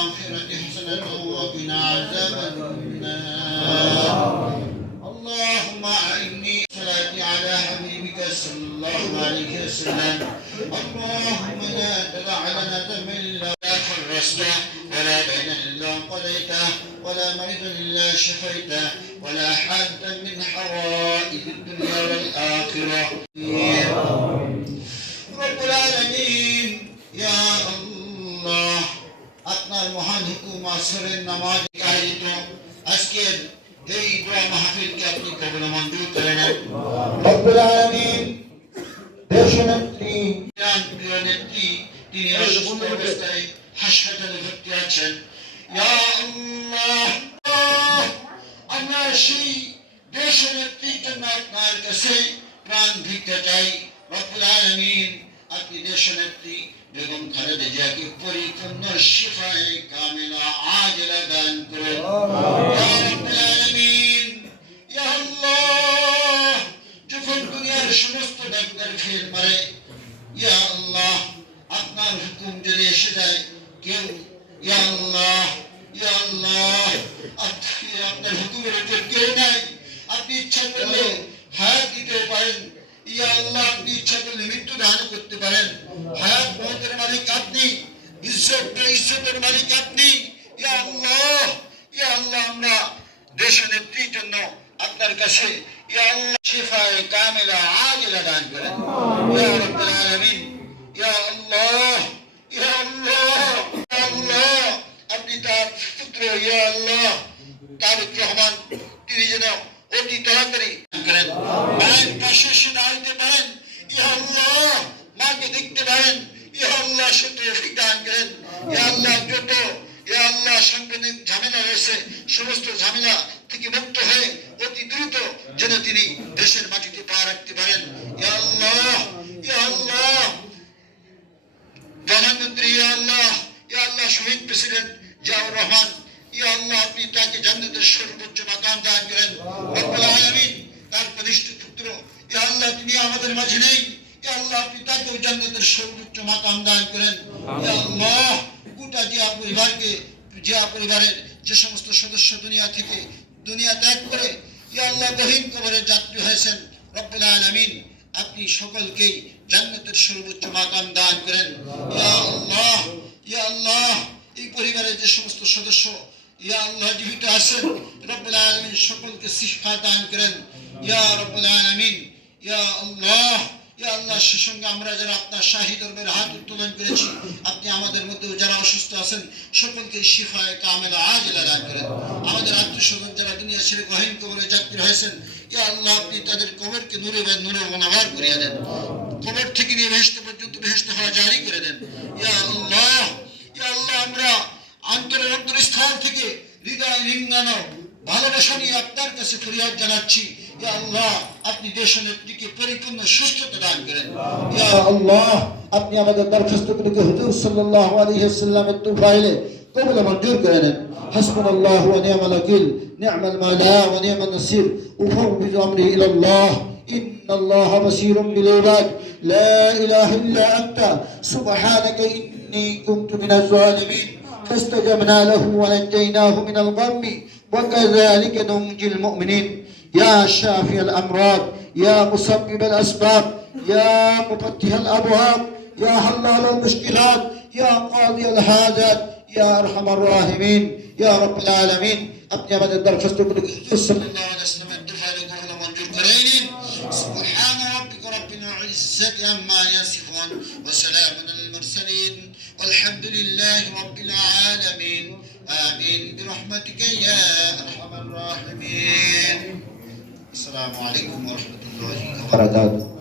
الآخرة حسنة وقنا عذاب النار. اللهم أعني صلاتي على حبيبك صلى الله عليه وسلم. اللهم لا تدع لنا ذنبا إلا فرجته ولا دينا إلا قضيته ولا مريضا إلا شفيته ولا حاجة من حوائج الدنيا والآخرة. আসরের নামাজ আয়োজিত আজকের এই দোয়া মাহফিলকে আপনি কবল মঞ্জুর করে নেন রব্বুল আলামিন দেশনেত্রী প্রিয় নেত্রী তিনি অসুস্থ অবস্থায় হাসপাতালে ভর্তি আছেন। ইয়া আল্লাহ আমরা সেই দেশনেত্রীর জন্য আপনার কাছে প্রাণ ভিক্ষা চাই? রব্বুল আলামিন আপনি দেশনেত্রী বেগম খালেদা জিয়াকে পরিপূর্ণ শিফায়ে কামিলা আজলা দান করুন। যখন দুনিয়ার সমস্ত ডাক্তার ফেল মারে ইয়া আল্লাহ আপনার হুকুম যদি এসে যায় কেউ ইয়া আল্লাহ ইয়া আল্লাহ আপনার হুকুমের উপর কেউ নাই। আপনি ইচ্ছা করলে হায়াত দিতে পারেন। ইয়া আল্লাহ আপনি ইচ্ছা করলে মৃত্যু দান করতে পারেন। হায়াত মহতের মালিক আপনি ইজ্জত ইজ্জতের মালিক আপনি। ইয়া আল্লাহ আমরা দেশ নেত্রীর জন্য আপনার কাছে আপনি তার পুত্র তারেক রহমান, তিনি যেন অতি তাড়াতাড়ি করেন মায়ের পাশে এসে দাঁড়াতে পারেন ইয়া আল্লাহ মাকে দেখতে পারেন ইয়া আল্লাহ সে তৌফিক দান করেন ইয়া আল্লাহ যত ইয়া আল্লাহ সাংবিধানিক রয়েছে সমস্ত ঝামেলা থেকে মুক্ত হয়ে অতি দ্রুত যেন তিনি দেশের মাটিতে পা রাখতে পারেন। আল্লাহ আল্লাহ। আল্লাহ শহীদ প্রেসিডেন্ট জিয়াউর রহমান আল্লাহ, আপনি তাকে জান্নাতের সর্বোচ্চ মাকাম দান করেন। রব্বুল আলামিন, তার কনিষ্ঠ পুত্র আল্লাহ, তিনি আমাদের মাঝে নেই। ইয়া আল্লাহ, আপনি তাকেও জান্নাতের সর্বোচ্চ মাকাম দান করেন। আল্লাহ, গোটা জিয়া পরিবারকে, জিয়া পরিবারের যে সমস্ত সদস্য দুনিয়া থেকে দুনিয়া ত্যাগ করে ইয়া আল্লাহ গহীন কবরের যাত্রী হয়েছেন, রব্বুল আলামিন, আপনি সকলকেই জান্নাতের সর্বোচ্চ মাকাম দান করেন। ইয়া আল্লাহ ইয়া আল্লাহ, এই পরিবারের যে সমস্ত সদস্য, ইয়া আল্লাহ জীবিত আছেন, রব্বুল আলামিন সকলকে শিক্ষা দান করেন। ইয়া রব্বুল আলামিন, ইয়া আল্লাহ ইয়া আল্লাহ, সে সঙ্গে আমরা যারা আপনার শাহী দরবের হাত উত্তোলন করেছি, আপনি আমাদের মধ্যে যারা অসুস্থ আছেন সকলকে শিফায় কামেলা আজলা দান করেন আমাদের আত্মীয় স্বজন ছেড়ে গহীন কবরে যাত্রী হয়েছেন ইয়া আল্লাহ আপনি তাদের কবরকে নূরে নূরে মনাবার করিয়া দেন। কবর থেকে নিয়ে ভেস্ত পর্যন্ত ভেস্ত হওয়া জারি করে দেন। ইয়া আল্লাহ ইয়া আল্লাহ আমরা অন্তরের অন্তরস্থল থেকে হৃদয় নিঙ্গানো ভালোবাসা নিয়ে আপনার কাছে ফরিয়াদ জানাচ্ছি। ইয়া আল্লাহ, আপনি দেশ নেত্রীকে পরিপূর্ণ সুস্থতা দান করেন। ইয়া আল্লাহ, আপনি আমাদের দরখাস্তগুলিকে হুজুর সাল্লাল্লাহু আলাইহি ওয়াসাল্লামের তুফাইলে কবুল মঞ্জুর করে নেন। حسبنا الله ونعم الوكيل. نعم المولى ونعم النصير. أفوض أمري إلى الله. إن الله بصير بالعباد. لا إله إلا أنت. سبحانك إني كنت من الظالمين. فاستجبنا له ونجيناه من الغم. وكذلك ننجي المؤمنين. يا شافي الأمراض. يا مسبب الأسباب. يا مفتح الأبواب. يا حلال المشكلات. يا قاضي الحاجات يا أرحم الراحمين يا رب العالمين. اقيا من الدرب فاستقبل صلى سبحان ربك رب العزة عما يصفون وسلام على المرسلين والحمد لله رب العالمين. آمين. برحمتك يا أرحم الراحمين. السلام عليكم ورحمة الله وبركاته.